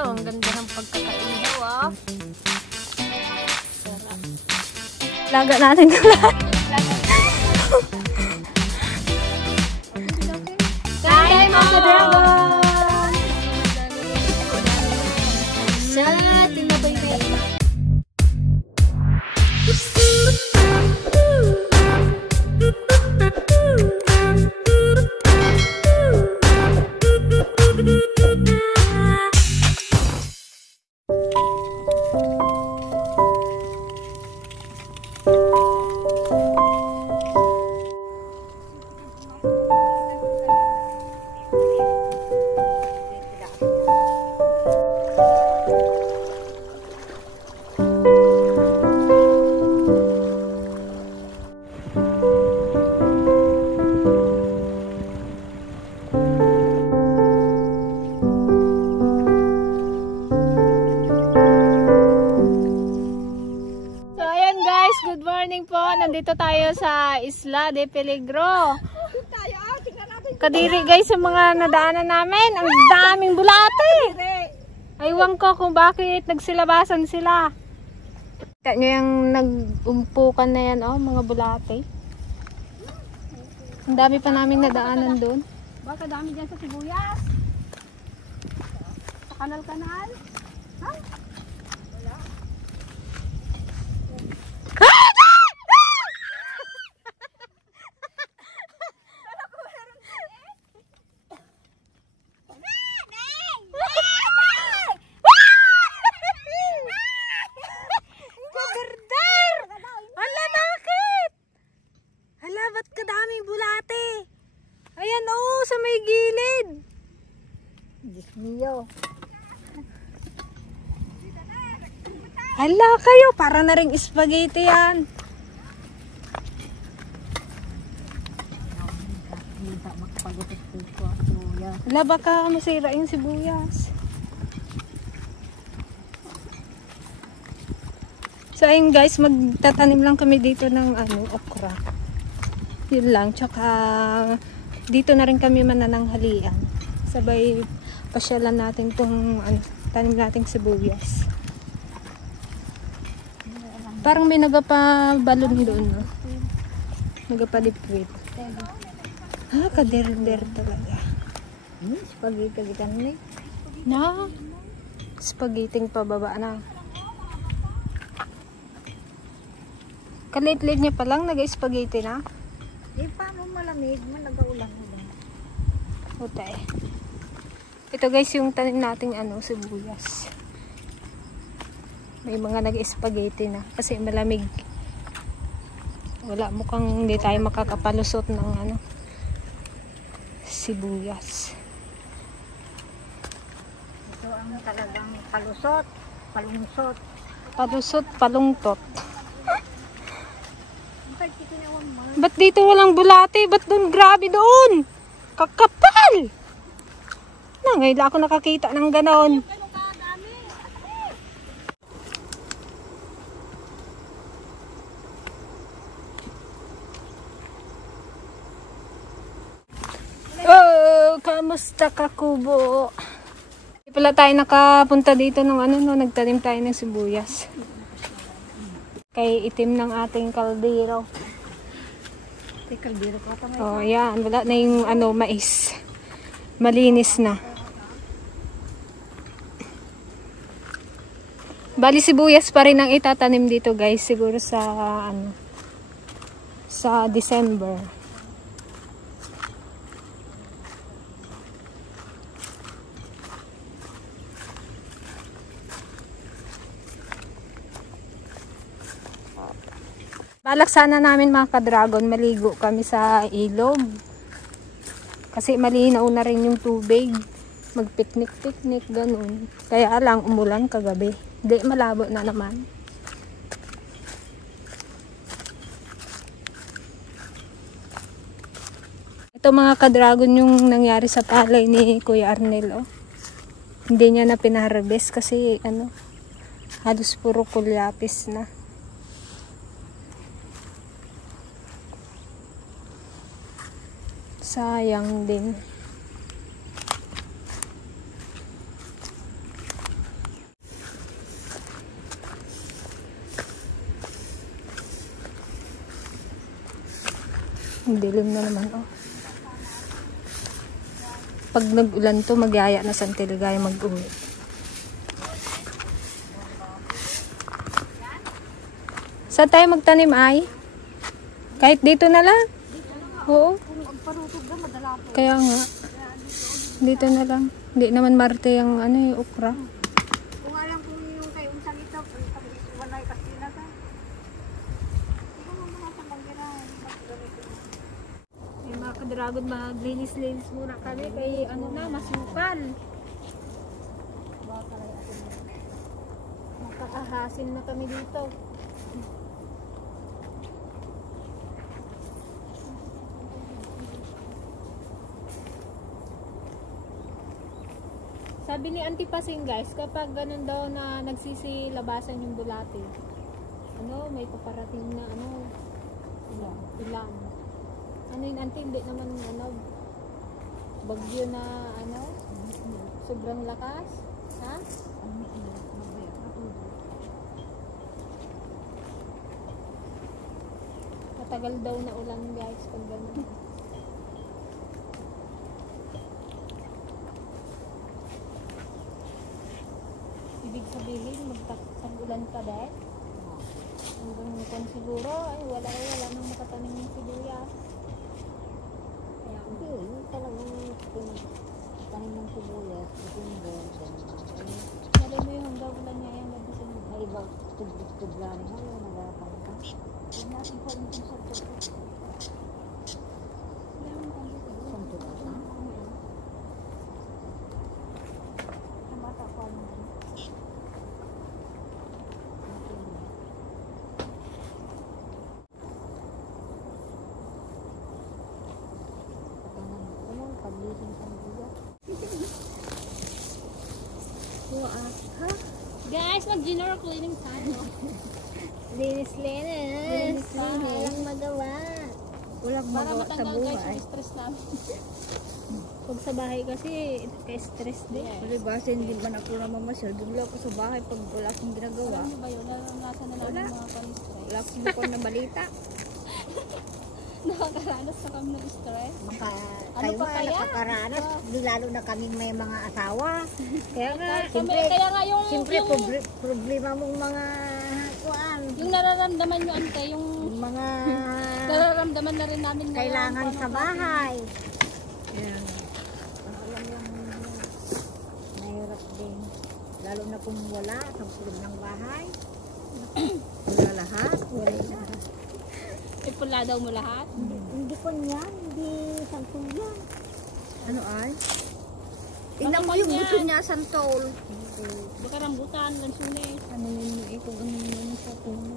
Wow, ang ganda ng pagkakaihaw ah. Sarap. Laga natin ito lahat. Kain mga dragon! Salamat! Tinabay na yun. Good morning po. Nandito tayo sa Isla de Peligro. Kadiri guys sa mga nadaanan namin. Ang daming bulate. Aywan ko kung bakit nagsilabasan sila. Kita nyo yung nag-umpukan na yan, oh, mga bulate. Ang dami pa naming nadaanan doon. Baka dami dyan sa sibuyas. Sa kanal-kanal. Ha? Wala. Ba't kadaming bulate? Ayan oh, sa may gilid. Diyos mio. Hala kayo, para na ring spaghetti yan. Hala, baka masira yung sibuyas. So ayun guys, magtatanim lang kami dito ng okra. Yun lang, tsaka dito na rin kami manananghalian. Sabay pasyalan natin itong tanim nating sibuyas. Parang may nagapabalon doon, no? Nagapalipwit. Ah, kader-der talaga. Spaghetti kita na. Na? Spaghetti pababa na. Kalit-lit niya pa lang, nag-spaghetti na. Eh, paano malamig? Nag-aulan-ulan. Utay. Ito guys, yung tanim nating sibuyas. May mga nag-spaghetti na. Kasi malamig. Wala, mukhang hindi tayo makakapalusot ng sibuyas. Ito ang talagang palusot, palungsot. Palusot, palungtot. Ba't dito walang bulate? Ba't doon? Grabe doon! Kakapal! Ngayon ako nakakita ng ganon. Oh, kamusta ka, Kubo? Hindi pala tayo nakapunta dito nung nagtanim tayo ng sibuyas. Kay itim ng ating kaldero. Kaldero ka pa. Oh, yan. Wala na yung mais. Malinis na. Bali sibuyas pa rin ang itatanim dito, guys. Siguro sa sa December. Balak sana namin mga ka-dragon, maligo kami sa ilog. Kasi malinaw na rin yung tubig. Mag-picnic-picnic, ganun. Kaya lang, umulan kagabi. Hindi, malabo na naman. Ito mga ka-dragon yung nangyari sa palay ni Kuya Arnel. Oh. Hindi niya na pinaharvest kasi halos puro kulyapis na. Sayang din. Ang dilim na naman, oh. Pag nag-ulan to, magyaya na Santa Ligaya mag-uwi. Saan tayo magtanim ay? Kahit dito na lang? Oo. Kaya nga. Dito na lang. Hindi naman marte yung ano yung okra. Kung alam ko yung kayo sa ito, walay kasi na ka. Ikaw mo mga pamanggiran. Yung mga kadragon, maglinis-linis muna kami kay ano na, masukal. Makakahasin na kami dito. Sabi ni Auntie Pasing guys, kapag ganun daw na nagsisilabasan yung bulate, ano, may paparating na ano, ilan. Ano yun Auntie, hindi naman ano, bagyo na ano, sobrang lakas. Ha? Matagal daw na ulan guys, pag ganun. Ibig sabihin, magtag-ulan pa din. Hanggang kung siguro, ay wala nang makatanim ng sibuyas. Kaya, Hindi, yung talagang tanim ng sibuyas, yung doon. nalay mo yung hanggang ulan niya yan, nabisin mo. May ibang tubig-tublan mo, yung nagapang ka. Huwag natin po yung santo. Santo ba ka? Namata ko ano. Paglising sa buwan. Guys, mag-general cleaning tayo. Linis-linis. Walang magawa. Walang Para magawa sa matanggal guys buhay. yung stress namin. Pag sa bahay kasi, ka-stress din. Kasi base hindi man ako namamasyal. Doon lang ako sa bahay pag wala akong ginagawa. Alam niyo ba yun? Naranasan na namin mga pan-stress. Wala akong bukod na balita. Nakakaranas sa kami ng stress. Ano Kayo pa nga kaya? nakakaranas. Di lalo na kaming may mga asawa. Kaya nga, Kaya nga yung, siyempre problema mong mga kuan. yung nararamdaman nyo ante, yung Yung mga nararamdaman na rin namin ngayon kailangan kung sa ano bahay. Yan. Alam yung mahirap din. Lalo na kung wala sa loob ng bahay. Wala lahat. Wala na. ipuladaw mo lahat. Hindi ko niyan. Hindi santol yan. Ano ay? Tingnan mo Yung buto niya santol. Baka rambutan, lansunes. Ano yun kung ano yun sa puno.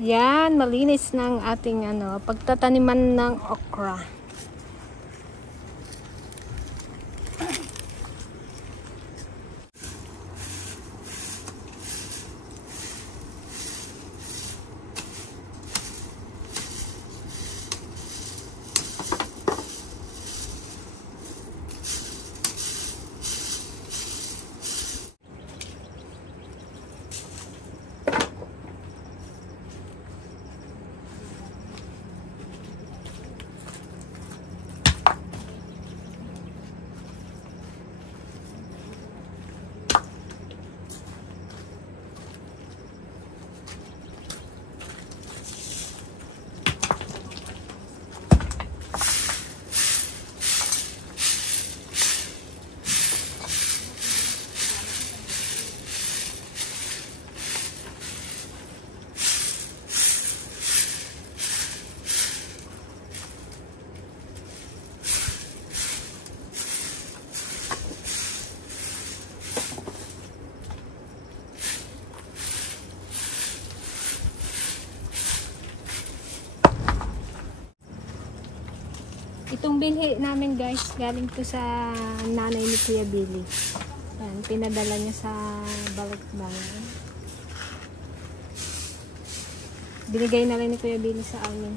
Yan, malinis ng ating ano, pagtataniman ng okra. Itong binhi namin guys, galing to sa nanay ni Kuya Billy. Yan, pinadala niya sa Balikbayan. Binigay na lang ni Kuya Billy sa amin.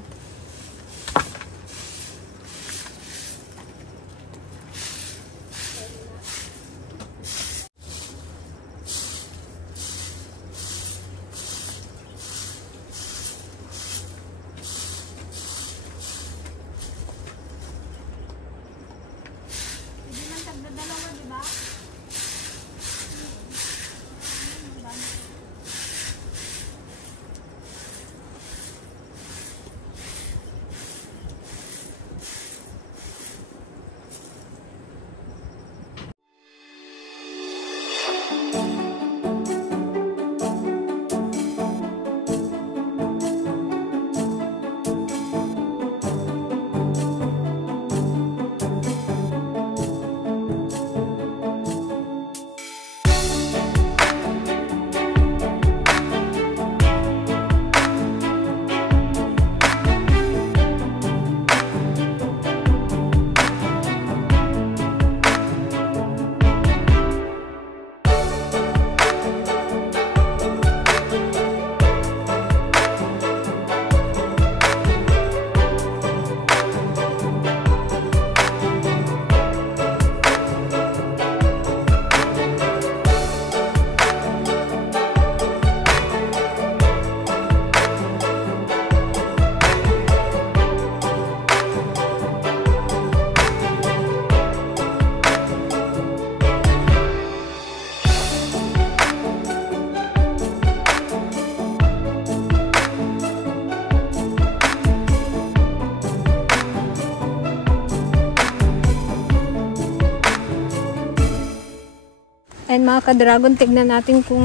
And mga ka-dragon, tignan natin kung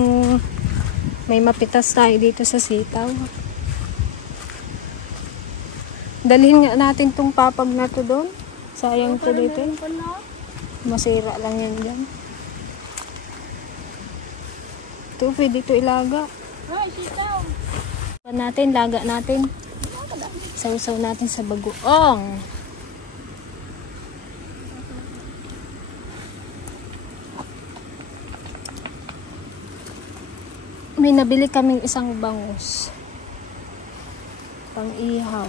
may mapitas tayo dito sa sitaw. Dalhin nga natin tong papag na to doon. Sayang to dito. Masira lang yan dyan. Ito, pwede ito ilaga. Ay, sitaw. Natin, laga natin. Sausaw natin sa bagoong. May nabili kaming isang bangus. Pang ihaw.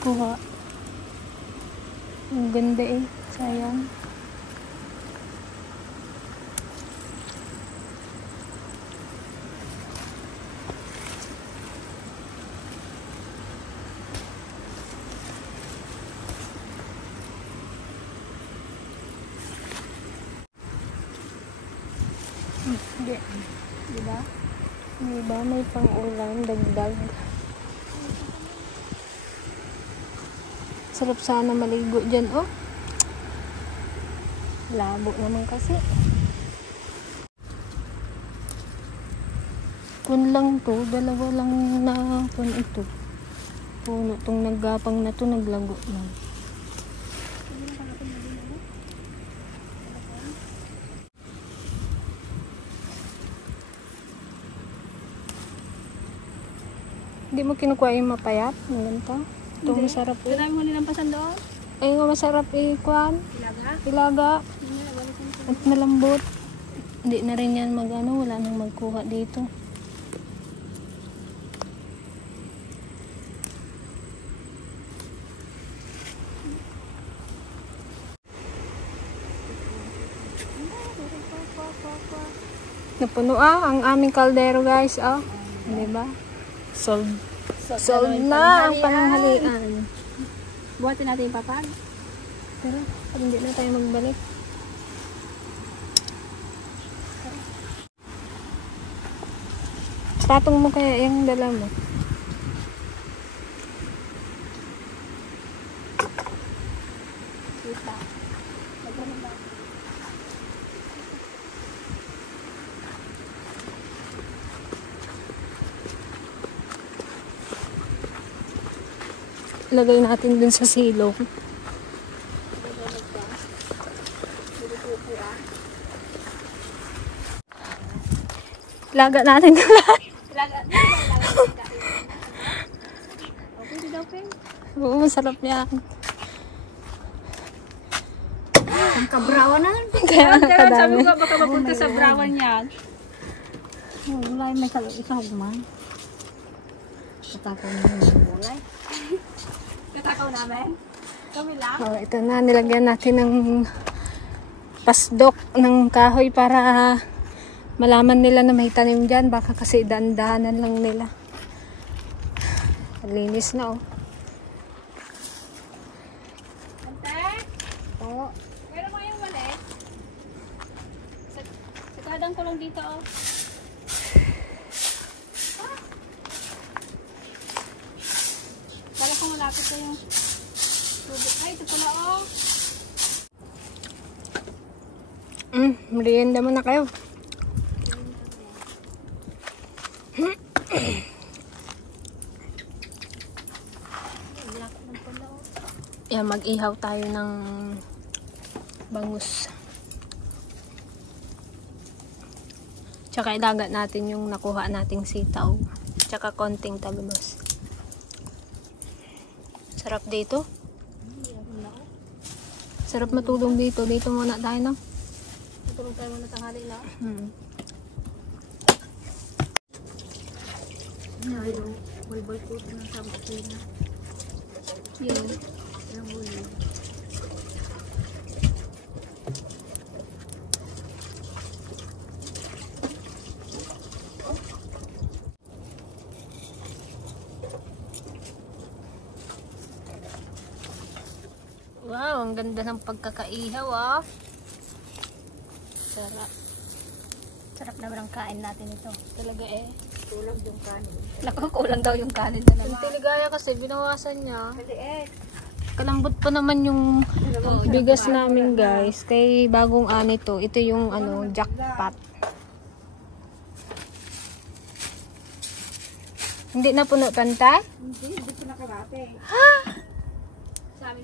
Kuha. Ang ganda eh. Sayang. Hindi. Diba? Diba? May pang-ulam. Dagdag. Sarap sana maligo dyan, oh. Labo naman kasi. Kun lang to, dalawa lang na kun ito. Puno tong naggapang na to, naglago lang. Hindi mo kinukuha yung mapayat? Naganta? Ito masarap eh. Kailangan mo nilampasan doon? Ay nga masarap eh, kuhan. Ilaga? Ilaga. At malambot. Hindi na rin yan magano, wala nang magkuha dito. Napuno ang aming kaldero guys, oh. Di ba? Solve. Solve na ang pananghalian. Buhatin natin yung papag. Pero hindi na tayo magbalik. Patong mo kaya yung dala mo. Kita. Lagay natin dun sa silong. Laga natin ito lahat. Okay, daw, friend. Oo, masarap yan. Ang kabrawanan. Kaya Sabi kadami. ko, baka mapunta sa brawan yan. Wala, may isa hugman. Katakaw na yung gulay. Katakaw namin. Kami lang. Oh, ito na, nilagyan natin ng pasdok ng kahoy para malaman nila na may tanim dyan. Baka kasi dandahanan lang nila. Linis na, oh. Ante, Oo. meron mo yung wali. Sagadang ko lang dito, oh. Para kung malapit na yung tubig. Ay, ito pala, oh. Merienda muna kayo. Yeah, mag-ihaw tayo ng bangus. Tsaka ilagat natin yung nakuha nating sitaw. Tsaka konting talbos. Sarap dito. Sarap matulog dito. Dito muna tayo, no? Tutulog tayo muna tanghali na. Bulbul ko na sa bakina. Yun. Yung huli. Wow, ang ganda ng pagkakaihaw, ah. Sarap. Sarap naman ang kain natin ito. Talaga eh. Tulog yung kanin. Naku, kulang daw yung kanin na Yung naman. tiligaya kasi binawasan niya. Maliit. Kalambot pa naman yung bigas namin, guys. Kay bagong ani to. Ito yung ano, jackpot. Hindi na puno, Tantay? Hindi ko nakarate.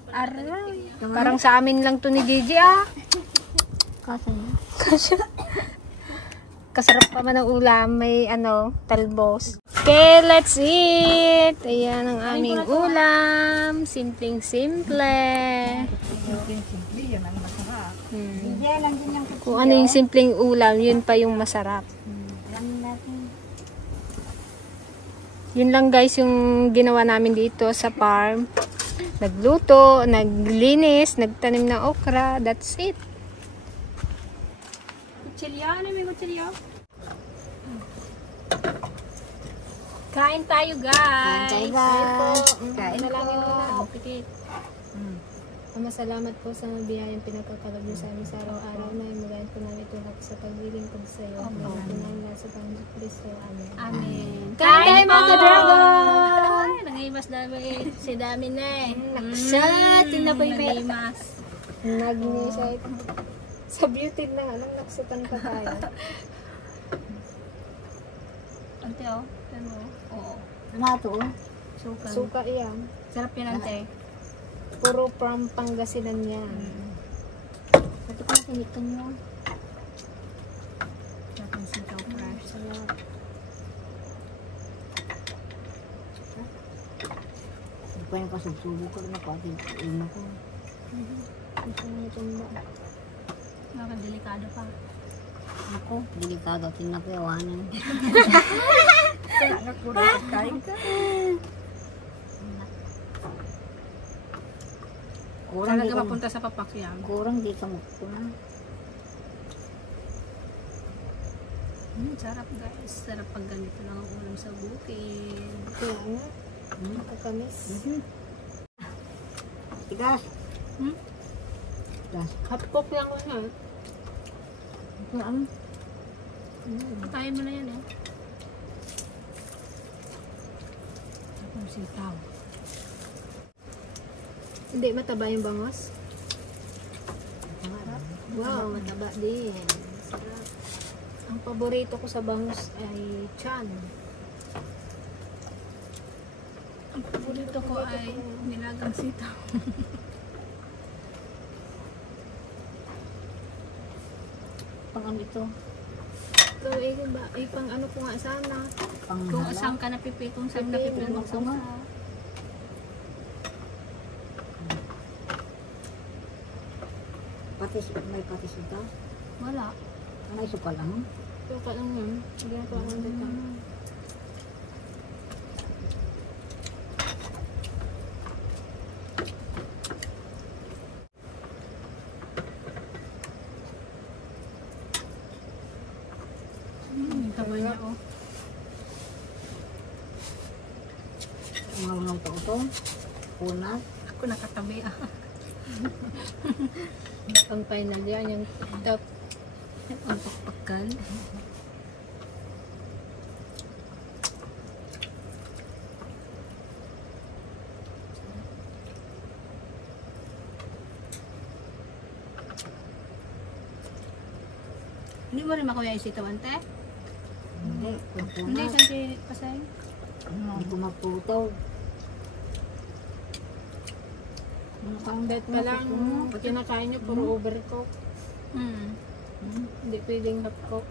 Aray. Parang sa amin lang to ni Gigi, ah. Kaso niya. Kasarap pa man ang ulam. May ano, talbos. Okay, let's eat! Ayan ang aming ulam. Simpleng-simple. Simple, yan ang masarap. Hmm. Yan lang din yung Kung ano yung simpleng ulam, yun pa yung masarap. alam natin. Yun lang guys yung ginawa namin dito sa farm. Nagluto, naglinis, nagtanim ng okra. That's it. Kutsilyo? Ano may kutsilyo? Kain tayo guys. Kain tayo, guys. Kain na lang po. yung pikit. Salamat po sa biyayang pinagkakalog niyo sa amin sa araw-araw na magayon po namin ito sa paglilingkod sa iyo. Ngayon po namin lahat sa Panginoon Kristo. Amen. Amen. Kain tayo mga dragon! Ay, nangimas namin. Si dami na eh. Naksatin na po yung Nangimas. Nag-initiate. Sa beauty na nga, nang naksutan pa tayo. Ante, oh. Ano? Oo. Ano ito? Sukan. Suka iyan. Sarap yan, ante. Puro from Pangasinan yan. Ito pa sinitan nyo. Sarap ang sitaw fresh. Sarap. Ito pa yung pasugsubo ko na pati ino ko. Ito na itong ba? Nakakadelikado pa. Ako, delikado. Tingnan ko yawanan. Kurang di Talaga ka mapunta sa papakyam. kurang di ka magpuna. Sarap guys. Sarap pag ganito lang ang ulam sa bukid. Kaya nga. Nakakamis. Tigas. Hmm? Tigas. Hotpot lang ko na. Ano? Patayin mo na yan eh. Sarap ng sitaw. Hindi, mataba yung bangos. Sarap. Wow, mataba din. Sarap. Ang paborito ko sa bangus ay chan. Ang paborito ko ay nilagang sitaw. Pang ano ito? So, pang ano ko nga sana. Pang Kung hala. saan ka napipi, kung saan napipi Pipi, mo kung saan. Patis, may patis ito? Wala. Ano isuka lang? So, ka lang yun. Hindi ako ang dito. Yung taba niya, oh. Mga ito ito? Una? Ako nakatabi, ah. Ang final yan, yung top. Ang pakpakan. Hindi mo rin makuya yung sitaw, ante? Hindi. Hindi, Kuna. saan si Pasay? Hindi ko maputaw. Ano kang Bet pa lang, pag kinakain nyo, puro overcook. Hmm. Hindi pwedeng half cook.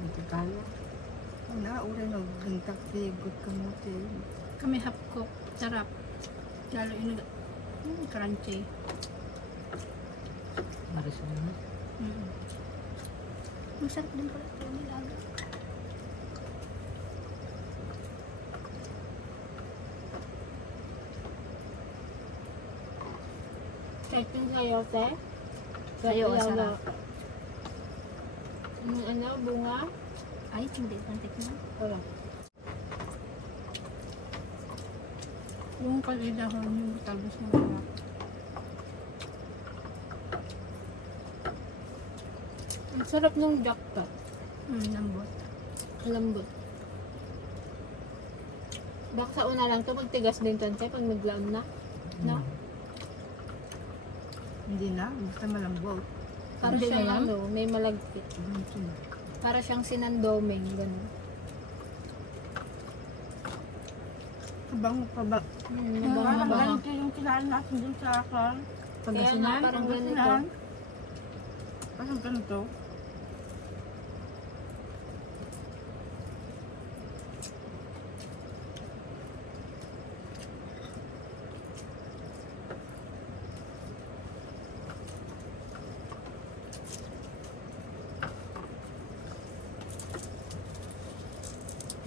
Hindi kaya. Na, uli naggintak sigot kamuti. Kami half cook. Sarap. Lalo yung crunchy. Marisol na. Masarap din pala ito yung nilaga. Check yung sayo, te. Sayo, Sayo, sarap. ano, bunga. Ay, hindi. Pantik na. Wala. Yung kalidahon yung talbos ng sarap. Ang sarap ng jackpot. Lambot. Lambot. Baka sa una lang to magtigas din to, te, pag naglaan na. No? Hindi na, basta malambot. Para Hindi siyang na lang? ano, may malagkit. Para siyang sinandoming, gano'n. Kabango pa ba? Mabango Parang ba? ganito yung kinain natin dun sa akal. Kaya nga, parang ganito. Parang ganito.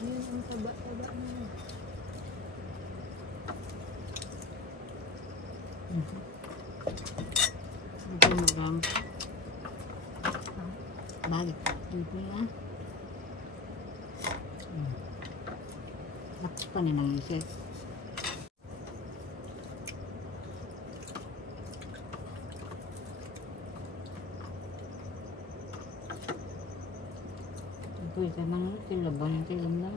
Yun, ang taba-taba na. Ito magang. Bakit? Ito na. Lakas pa niya ng isip. Ito isa nang silaban yung silam na.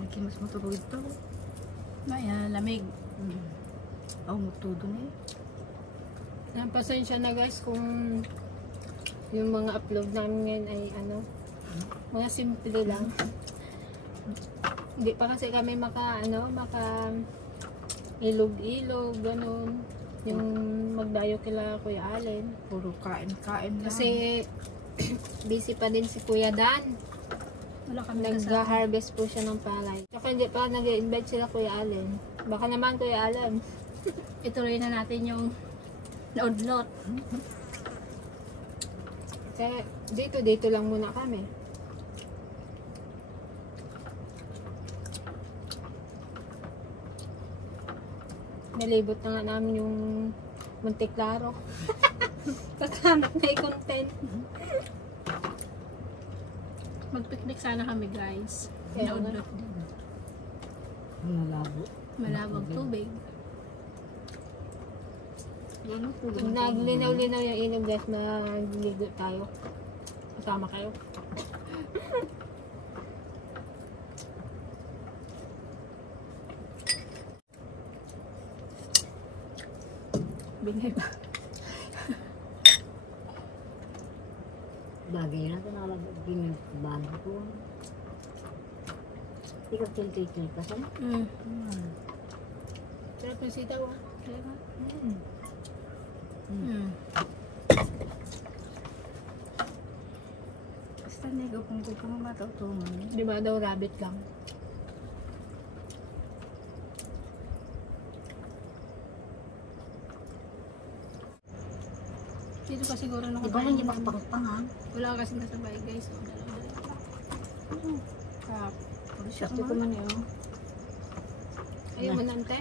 Nakimas mo tulog ito. Maya, lamig. Oh, mutudo na eh. Yan, pasensya na guys kung yung mga upload namin ngayon ay ano, mga simple lang. Hindi pa kasi kami maka ilog-ilog, ganun. Yung magdayo kila Kuya Allen. Puro kain-kain lang. Kasi busy pa din si Kuya Dan. Wala kami kasama. Nag-harvest po siya ng palay. Tsaka hindi pa nag-invite sila Kuya Allen. Baka naman Kuya Allen. Ituloy na natin yung naudlot. Kaya dito lang muna kami. Nalibot na nga namin yung Monte Claro. Kakamit na yung content. Mag-picnic sana kami, guys. Kaya nga. Naudlot din. Malabo. Malabang tubig. Yan ang tulog. Naglinaw-linaw yung ilog guys, magligo tayo. Kasama kayo. Bingay ba? Bagay na ito nakalagay. Ginagbago ko. Ikaw tiltil ka saan? Sarap ng sitaw. Basta nigo kung ka mo matutungan. Di ba daw rabbit lang? Dito pa siguro Di ba nakakain. hindi makapagpang ha? Wala ka kasing kasabay guys. So, dalawa. Sarap. Gusto ko man yun. Ayaw mo nante?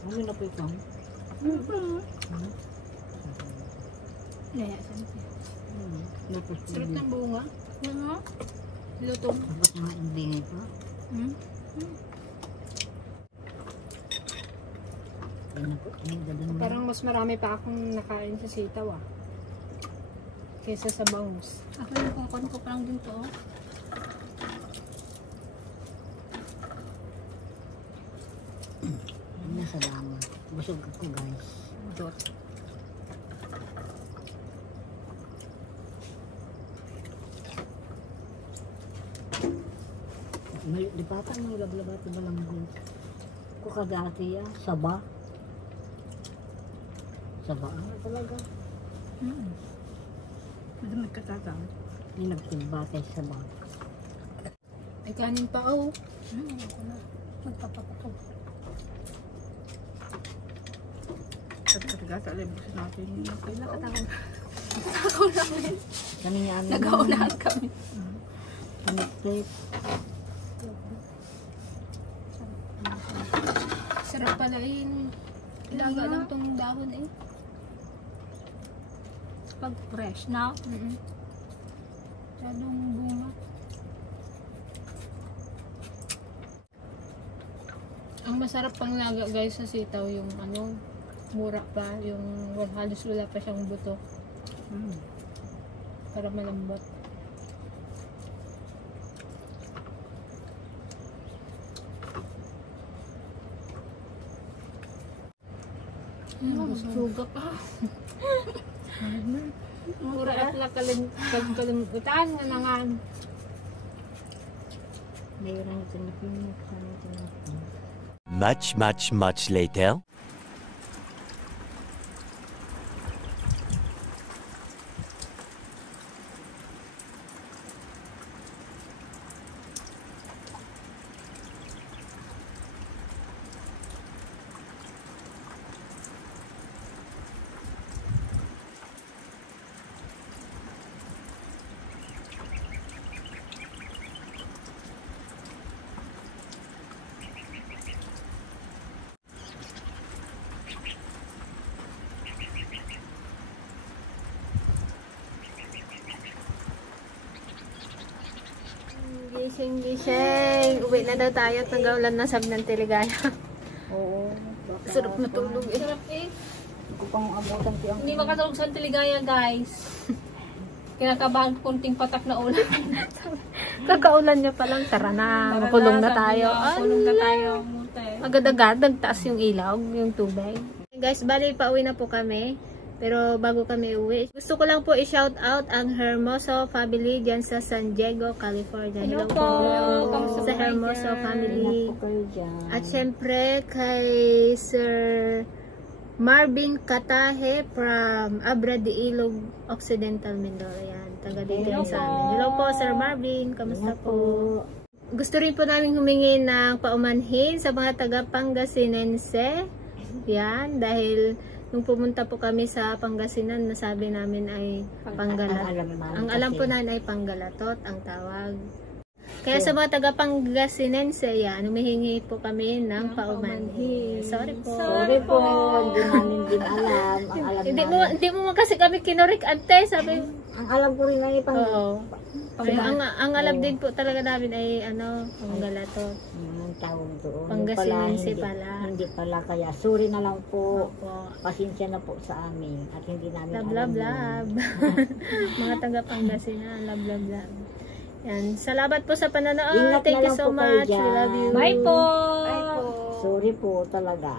Ano na po ito? Naya, sante. Napos ko Sarap ng bunga. Lutong. Tapos na ang bingi pa. Parang mas marami pa akong nakain sa sitaw kaysa sa bangus. Ako yung kukunin ko pa lang din to. Salamat. Busog ako guys. Dot. Di pa pa may lablabati ba lang din? Kung kagati ya, saba. Saba ano talaga? Hindi magkatataw. Hindi nagtibatay saba. Ay kanin pa oh. Magpapapako. At katagata, libusin natin yung kailangan. Ako namin. Kami niya amin. Nag-aunahan kami. Plate. Sarap pala yun. Ilaga lang tong dahon eh. Pag fresh na. Masyadong bunga. Ang masarap pang laga guys sa sitaw yung ano, mura pa, yung halos wala pa siyang buto. Para malambot. Suga pa. Mura at kalimutan na nangan. Mayroon ito na pinag. Much later. Gising. Uwi na daw tayo at nag-aulan na sab ng Tiligaya. Oo. Sarap matulog eh. Sarap eh. Hindi ko pang abutan ko yung... Hindi makatulog sa Tiligaya guys. Kinakabahan kunting patak na ulan. Kakaulan niya pa lang. Tara na. Makulong na tayo. Makulong na tayo. Agad-agad. Nagtaas yung ilaw. Yung tubig. Guys, bali pauwi na po kami. Pero bago kami uwi, gusto ko lang po i-shout out ang Hermoso family dyan sa San Diego, California. Hello po sa Hermoso family. At syempre kay Sir Marvin Katahe from Abra de Ilog, Occidental, Mindoro. Yan, taga dito yan sa amin. Hello po Sir Marvin, kamusta po? Gusto rin po namin humingi ng paumanhin sa mga taga Pangasinense. Yan, dahil nung pumunta po kami sa Pangasinan, nasabi namin ay Panggalatot. Ang alam po na ay Panggalatot ang tawag. Kaya sa mga taga Pangasinense, yan, humihingi po kami ng paumanhin. Sorry po. Sorry po, hindi namin din alam. Ang alam Hindi mo kasi kami kinurik ante, sabi. Ang alam ko rin ay Oo. Ang alam din po talaga namin ay Panggalatot. Ang tawag doon. Pangasinense pala. Hindi pala, kaya sorry na lang po. Opo. Pasensya na po sa amin at hindi namin Love, alam love, yun. love. Mga taga Pangasinan, love, love, love. Yan. Salamat po sa panonood. Ingat Thank na you lang so po kayo much. We dyan. love you. Bye po! Ay po. Sorry po talaga.